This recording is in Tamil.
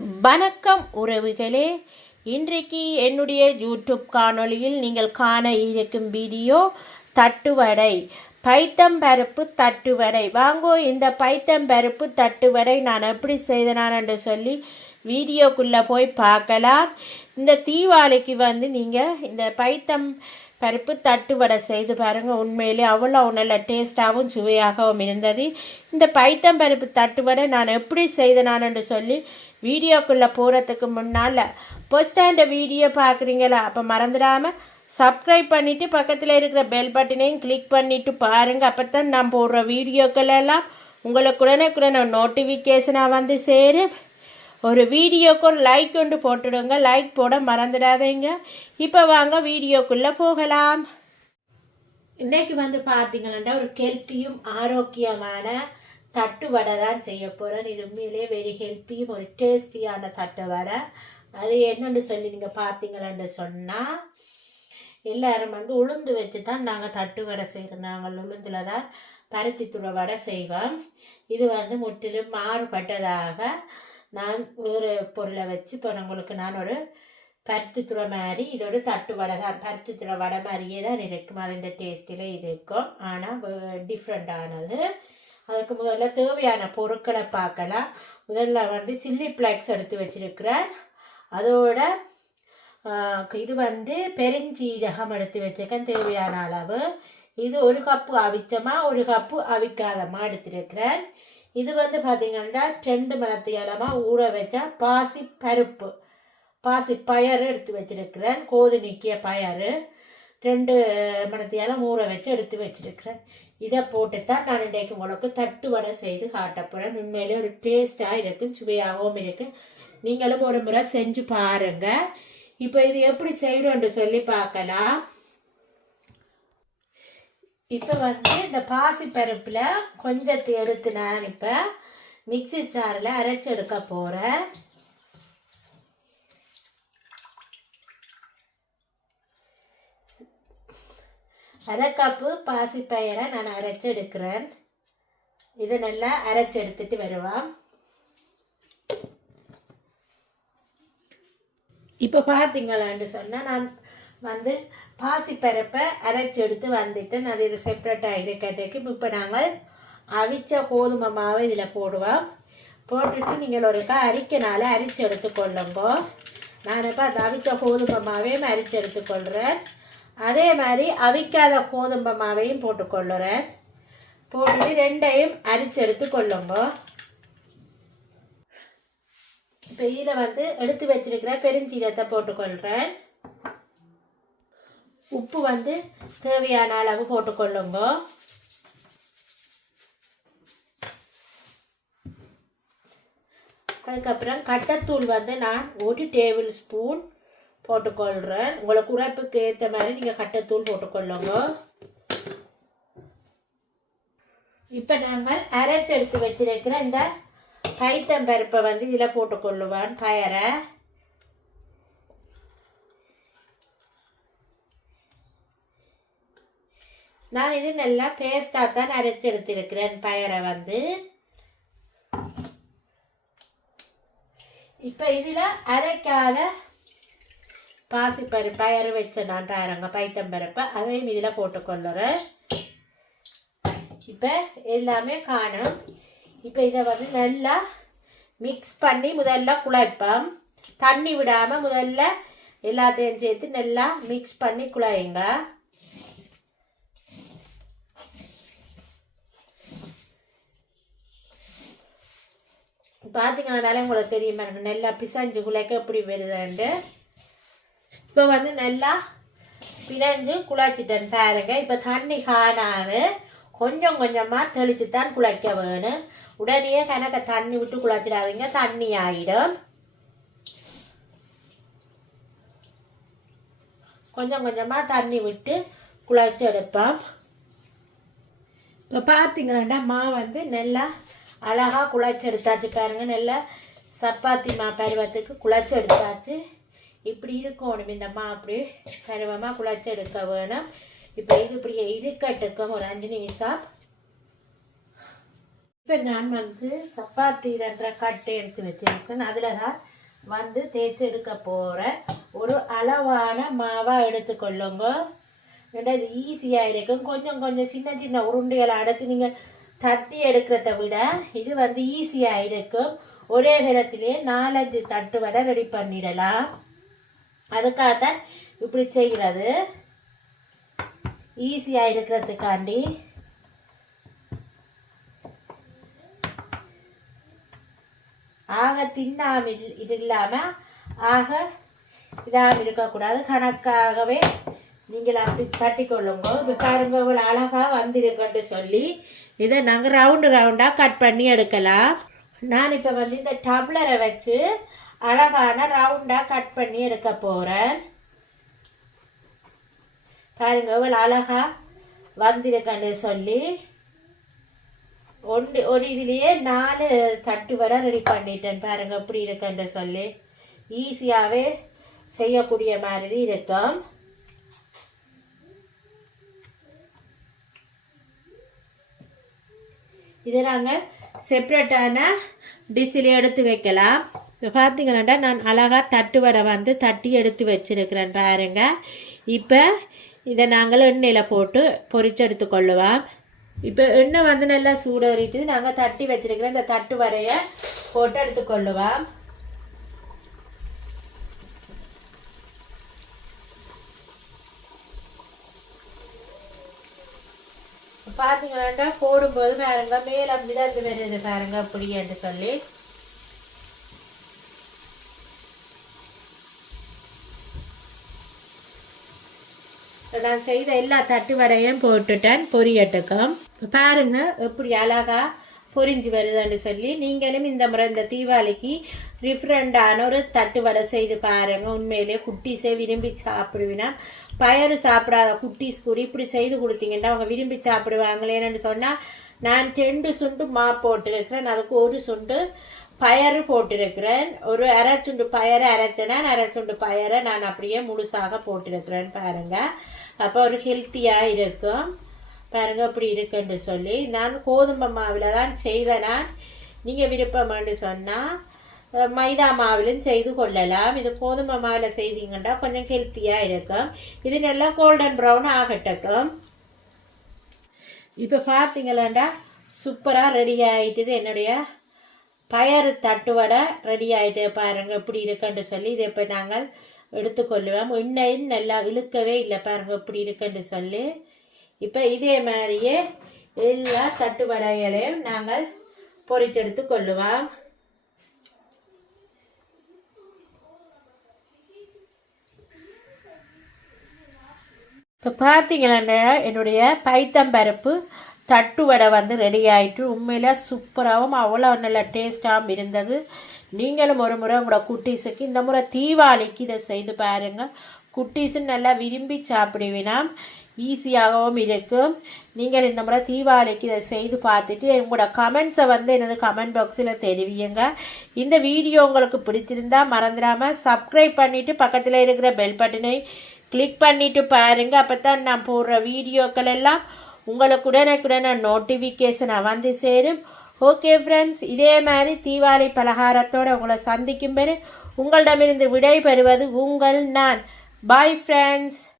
வணக்கம் உறவுகளே. இன்றைக்கு என்னுடைய யூடியூப் காணொளியில் நீங்கள் காண இருக்கும் வீடியோ தட்டுவடை. பைத்தம்பருப்பு தட்டுவடை. வாங்கோ இந்த பைத்தம்பருப்பு தட்டுவடை நான் எப்படி செய்தனான் என்று சொல்லி வீடியோக்குள்ளே போய் பார்க்கலாம். இந்த தீபாவளிக்கு வந்து நீங்கள் இந்த பைத்தம் பருப்பு தட்டுவடை செய்து பாருங்கள் உண்மையிலே அவ்வளோ நல்ல டேஸ்ட்டாகவும் சுவையாகவும் இருந்தது. இந்த பைத்தம் பருப்பு நான் எப்படி செய்தனான்னு சொல்லி வீடியோக்குள்ளே போகிறதுக்கு முன்னால் ஃபர்ஸ்ட் இந்த வீடியோ பார்க்குறீங்களா அப்போ மறந்துடாமல் சப்ஸ்கிரைப் பண்ணிவிட்டு பக்கத்தில் இருக்கிற பெல் பட்டனையும் கிளிக் பண்ணிவிட்டு பாருங்கள் அப்போ தான் நான் போடுற வீடியோக்கள் எல்லாம் உங்களுக்கு உடனே நோட்டிஃபிகேஷனாக வந்து சேரும். ஒரு வீடியோக்கு ஒரு லைக் கொண்டு போட்டுடுங்க. லைக் போட மறந்துடாதீங்க. இப்போ வாங்க வீடியோக்குள்ளே போகலாம். இன்றைக்கு வந்து பார்த்தீங்கன்னா ஒரு ஹெல்த்தியும் ஆரோக்கியமான தட்டு வடை தான் செய்ய போகிறேன் இது உண்மையிலே வெரி ஹெல்த்தியும் ஒரு டேஸ்டியான தட்டு வடை. அது என்னென்னு சொல்லி நீங்கள் பார்த்தீங்களான்னு சொன்னால் எல்லாரும் வந்து உளுந்து வச்சு தான் நாங்கள் தட்டு வடை செய்கிறோம் நாங்கள் உளுந்தில் தான் பருத்தி துளை வடை செய்வோம். இது வந்து முற்றிலும் மாறுபட்டதாக நான் வேறு பொருளை வச்சு இப்போ உங்களுக்கு நான் ஒரு பருத்தி துளை மாதிரி இது ஒரு தட்டு வடை தான். பருத்தி துளை வடை மாதிரியே தான் இருக்கும். அதோட டேஸ்ட்டில் இது இருக்கும். ஆனால் டிஃப்ரெண்ட்டானது அதுக்கு முதல்ல தேவையான பொருட்களை பார்க்கலாம். முதல்ல வந்து சில்லி ஃப்ளேக்ஸ் எடுத்து வச்சுருக்கிறேன். அதோட இது வந்து பெருஞ்சீரகம் எடுத்து வச்சுருக்கேன் தேவையான அளவு. இது ஒரு கப்பு அவிச்சமா ஒரு கப்பு அவிக்காதமாக எடுத்துருக்கிறேன். இது வந்து பார்த்திங்கன்னா ரெண்டு மணத்து இலமாக ஊற வச்சா பாசி பருப்பு பாசி பயறு எடுத்து வச்சுருக்கிறேன் கோது நிற்கிய பயறு. ரெண்டு மணத்து இலம் ஊற வச்சு எடுத்து வச்சுருக்கிறேன். இதை போட்டு தான் நான் இன்றைக்கு உங்களுக்கு தட்டு வடை செய்து காட்ட போகிறேன் உண்மையிலே ஒரு டேஸ்ட்டாக இருக்கும் சுவையாகவும் இருக்குது நீங்களும் ஒரு முறை செஞ்சு பாருங்கள் இப்போ இது எப்படி செய்கிறோன்னு சொல்லி பார்க்கலாம். இப்போ வந்து இந்த பாசி பருப்பில் கொஞ்சத்தை எடுத்து நான் இப்போ மிக்சி சாரில் அரைச்சி எடுக்க போகிறேன் அரை கப்பு பாசி பயிரை நான் அரைச்சி எடுக்கிறேன் இதை நல்லா அரைச்சி எடுத்துட்டு வருவோம். இப்போ பார்த்தீங்களான்னு சொன்னால் நான் வந்து பாசிப்பருப்பை அரைச்சி எடுத்து வந்துட்டு நான் இது செப்பரேட்டாக இது கேட்டேக்கு. இப்போ நாங்கள் அவிச்ச கோதுமை மாவை இதில் போடுவோம். போட்டுட்டு நீங்கள் ஒருக்கா அரிக்கனால அரிச்சு எடுத்துக்கொள்ளுங்க. நான் இப்போ அந்த அவிச்ச கோதுமை மாவையும் அரிச்சு எடுத்துக்கொள்கிறேன் அதே மாதிரி அவிக்காத கோதுமை மாவையும் போட்டுக்கொள்ளுறேன். போட்டுட்டு ரெண்டையும் அரிச்சு கொள்ளுங்க. இப்போ இதில் வந்து எடுத்து வச்சிருக்கிற பெருஞ்சீரத்தை போட்டுக்கொள்கிறேன் உப்பு வந்து தேவையான அளவு போட்டுக்கொள்ளுங்க. அதுக்கப்புறம் கட்டத்தூள் வந்து நான் ஒரு டேபிள் ஸ்பூன் போட்டுக்கொள்கிறேன் உங்களுக்கு குறைப்புக்கு ஏற்ற மாதிரி நீங்கள் கட்டத்தூள் போட்டுக்கொள்ளுங்க. இப்போ நாங்கள் அரைச்சி எடுத்து வச்சிருக்கிற இந்த பைத்தம் பருப்பை வந்து இதில் போட்டுக்கொள்ளுவேன் பயரை நான் இது நல்லா பேஸ்டாக தான் அரைச்சி எடுத்திருக்கிறேன் பயரை வந்து. இப்போ இதில் அரைக்காத பாசிப்பரு பயறு வச்ச நான் பாருங்க பைத்தம்பருப்பை அதையும் இதில் போட்டுக்கொள்ளுறேன். இப்போ எல்லாமே காணும். இப்போ இதை வந்து நல்லா மிக்ஸ் பண்ணி முதல்ல குழைப்போம். தண்ணி விடாமல் முதல்ல எல்லாத்தையும் சேர்த்து நல்லா மிக்ஸ் பண்ணி குழையுங்க. பார்த்தீங்கன்னாலே உங்களுக்கு தெரியுமா எனக்கு நல்லா பிசைஞ்சு குழைக்க எப்படி வருதுன்ட்டு. இப்போ வந்து நல்லா பிணைஞ்சு குழைச்சிட்டேன் பாருங்க இப்போ தண்ணி காணாது கொஞ்சம் கொஞ்சமாக தெளித்து தான் குழைக்க வேணும் உடனே கணக்க தண்ணி விட்டு குழைச்சிடாதீங்க தண்ணி ஆகிடும் கொஞ்சம் கொஞ்சமாக தண்ணி விட்டு குழைச்சி எடுப்போம் இப்போ பார்த்தீங்கன்னா மா வந்து நல்லா அழகாக குழைச்சி எடுத்தாச்சு பாருங்கள் நல்லா சப்பாத்தி மா பருவத்துக்கு குழைச்சி எடுத்தாச்சு இப்படி இருக்கணும். இந்த மா அப்படி கருவமாக குழச்சி எடுக்க வேணும். இப்போ இது இப்படி இருக்கட்டுக்கும் ஒரு அஞ்சு நிமிஷம். இப்போ நான் வந்து சப்பாத்தி ரெண்டரை கட்டை எடுத்து வச்சிருக்கேன். அதில் தான் வந்து தேய்ச்சி எடுக்க போகிறேன் ஒரு அளவான மாவாக எடுத்துக்கொள்ளுங்க. ஏன்னா இது ஈஸியாக இருக்கும். கொஞ்சம் கொஞ்சம் சின்ன சின்ன உருண்டைகளை அடுத்து நீங்கள் தட்டி எடுக்கிறத விட இது வந்து ஈஸியாக இருக்கும். ஒரே நேரத்திலே நாலஞ்சு தட்டு வரை ரெடி பண்ணிடலாம். அதுக்காகத்தான் இப்படி செய்கிறது. ஈஸியாக இருக்கிறதுக்காண்டி. ஆக தின்னாமல் இது இல்லாமல் ஆக இதாமல் இருக்கக்கூடாது. கணக்காகவே நீங்கள் அப்படி தட்டி கொள்ளுங்க இப்போ பாருங்க இவ்வளோ அழகாக வந்திருக்குன்னு சொல்லி இதை நாங்கள் ரவுண்டு ரவுண்டாக கட் பண்ணி எடுக்கலாம். நான் இப்போ வந்து இந்த டப்ளரை வச்சு அழகான ரவுண்டாக கட் பண்ணி எடுக்க போகிறேன் பாருங்க இவ்வளோ அழகாக வந்திருக்கன்னு சொல்லி. ஒன்று ஒரு இதுலேயே நாலு தட்டு வர ரெடி பண்ணிட்டேன் பாருங்க எப்படி இருக்குன்னு சொல்லி. ஈஸியாகவே செய்யக்கூடிய மாதிரி இருக்கும். இதை நாங்கள் செப்ரேட்டான டிஷ்ஷில் எடுத்து வைக்கலாம். இப்போ பார்த்தீங்கன்னா நான் அழகாக தட்டு வடை வந்து தட்டி எடுத்து வச்சிருக்கிறேன் பாருங்க. இப்போ இதை நாங்கள் எண்ணெயில் போட்டு பொறிச்செடுத்து எடுத்துக்கொள்ளுவோம் இப்போ எண்ணெய் வந்து நல்லா சூடறிட்டு நாங்கள் தட்டி வச்சிருக்கிற இந்த தட்டு வடையை போட்டு எடுத்துக்கொள்ளுவோம் பார்த்தீங்கன்னா போடும்போது பாருங்க மேலே மிதந்து வருது பாருங்க அப்படி என்று இப்போ நான் செய்த எல்லா தட்டு வரையும் போட்டுட்டேன் பொரியட்டுக்கும். பாருங்க எப்படி அழகா பொரிஞ்சு வருதுன்னு சொல்லி நீங்களும் இந்த முறை இந்த தீபாவளிக்கு டிஃப்ரெண்டான ஒரு தட்டு வடை செய்து பாருங்க. உண்மையிலே குட்டீஸே விரும்பி சாப்பிடுவினா பயறு சாப்பிடாத குட்டீஸ் கூட இப்படி செய்து கொடுத்தீங்கன்னா அவங்க விரும்பி சாப்பிடுவாங்களேன்னு சொன்னால் நான் ரெண்டு சுண்டு மா போட்டிருக்கிறேன். அதுக்கு ஒரு சுண்டு பயறு போட்டிருக்கிறேன். ஒரு அரை சுண்டு பயறு அரைச்சேன்னா அரை சுண்டு பயரை நான் அப்படியே முழுசாக போட்டிருக்கிறேன் பாருங்கள் அப்போ ஒரு ஹெல்த்தியாக இருக்கும். பாருங்கள் அப்படி இருக்குன்னு சொல்லி நான் கோதுமை மாவில் தான் செய்தேன் நீங்கள் விருப்பம்னு சொன்னால் மைதா மாவிலும் செய்து கொள்ளலாம். இது கோதுமை மாவில் செய்தீங்கன்னா கொஞ்சம் ஹெல்த்தியாக இருக்கும். இது நல்லா கோல்டன் ப்ரௌன் ஆகட்டக்கும் இப்போ பார்த்தீங்களாண்டா சூப்பராக ரெடி ஆகிட்டுது என்னுடைய பயறு தட்டுவடை ரெடி ஆகிட்டு பாருங்கள் இப்படி இருக்குன்னு சொல்லி இதை இப்போ நாங்கள் எடுத்துக்கொள்ளுவோம் முன்னையும் நல்லா இழுக்கவே இல்லை பாருங்க எப்படி இருக்குன்னு சொல்லி. இப்போ இதே மாதிரியே எல்லா தட்டுவடைகளையும் நாங்கள் பொரிச்செடுத்து கொள்ளுவோம். இப்போ பார்த்தீங்கன்னா என்னுடைய பைத்தம்பருப்பு தட்டு வடை வந்து ரெடி ஆயிட்டு உண்மையில சூப்பராகவும் அவ்வளோ நல்ல டேஸ்டாகவும் இருந்தது. நீங்களும் ஒரு முறை உங்களோட குட்டீஸுக்கு இந்த முறை தீபாவளிக்கு இதை செய்து பாருங்க. குட்டீஸும் நல்லா விரும்பி சாப்பிடுவினா ஈஸியாகவும் இருக்கும். நீங்கள் இந்த முறை தீபாவளிக்கு இதை செய்து பார்த்துட்டு உங்களோட கமெண்ட்ஸை வந்து எனது கமெண்ட் பாக்ஸில் தெரிவியுங்க. இந்த வீடியோ உங்களுக்கு பிடிச்சிருந்தா மறந்துடாமல் சப்ஸ்கிரைப் பண்ணிவிட்டு பக்கத்தில் இருக்கிற பெல் பட்டனை கிளிக் பண்ணிவிட்டு பாருங்கள் அப்போ தான் நான் போடுற வீடியோக்கள் எல்லாம் உங்களுக்கு உடனுக்குடனே நோட்டிஃபிகேஷனாக வந்து சேரும். ஓகே ஃப்ரெண்ட்ஸ் இதே மாதிரி தீபாவளி பலகாரத்தோடு உங்களை சந்திக்கும் பெரு உங்களிடமிருந்து விடை பெறுவது உங்கள் நான். Bye friends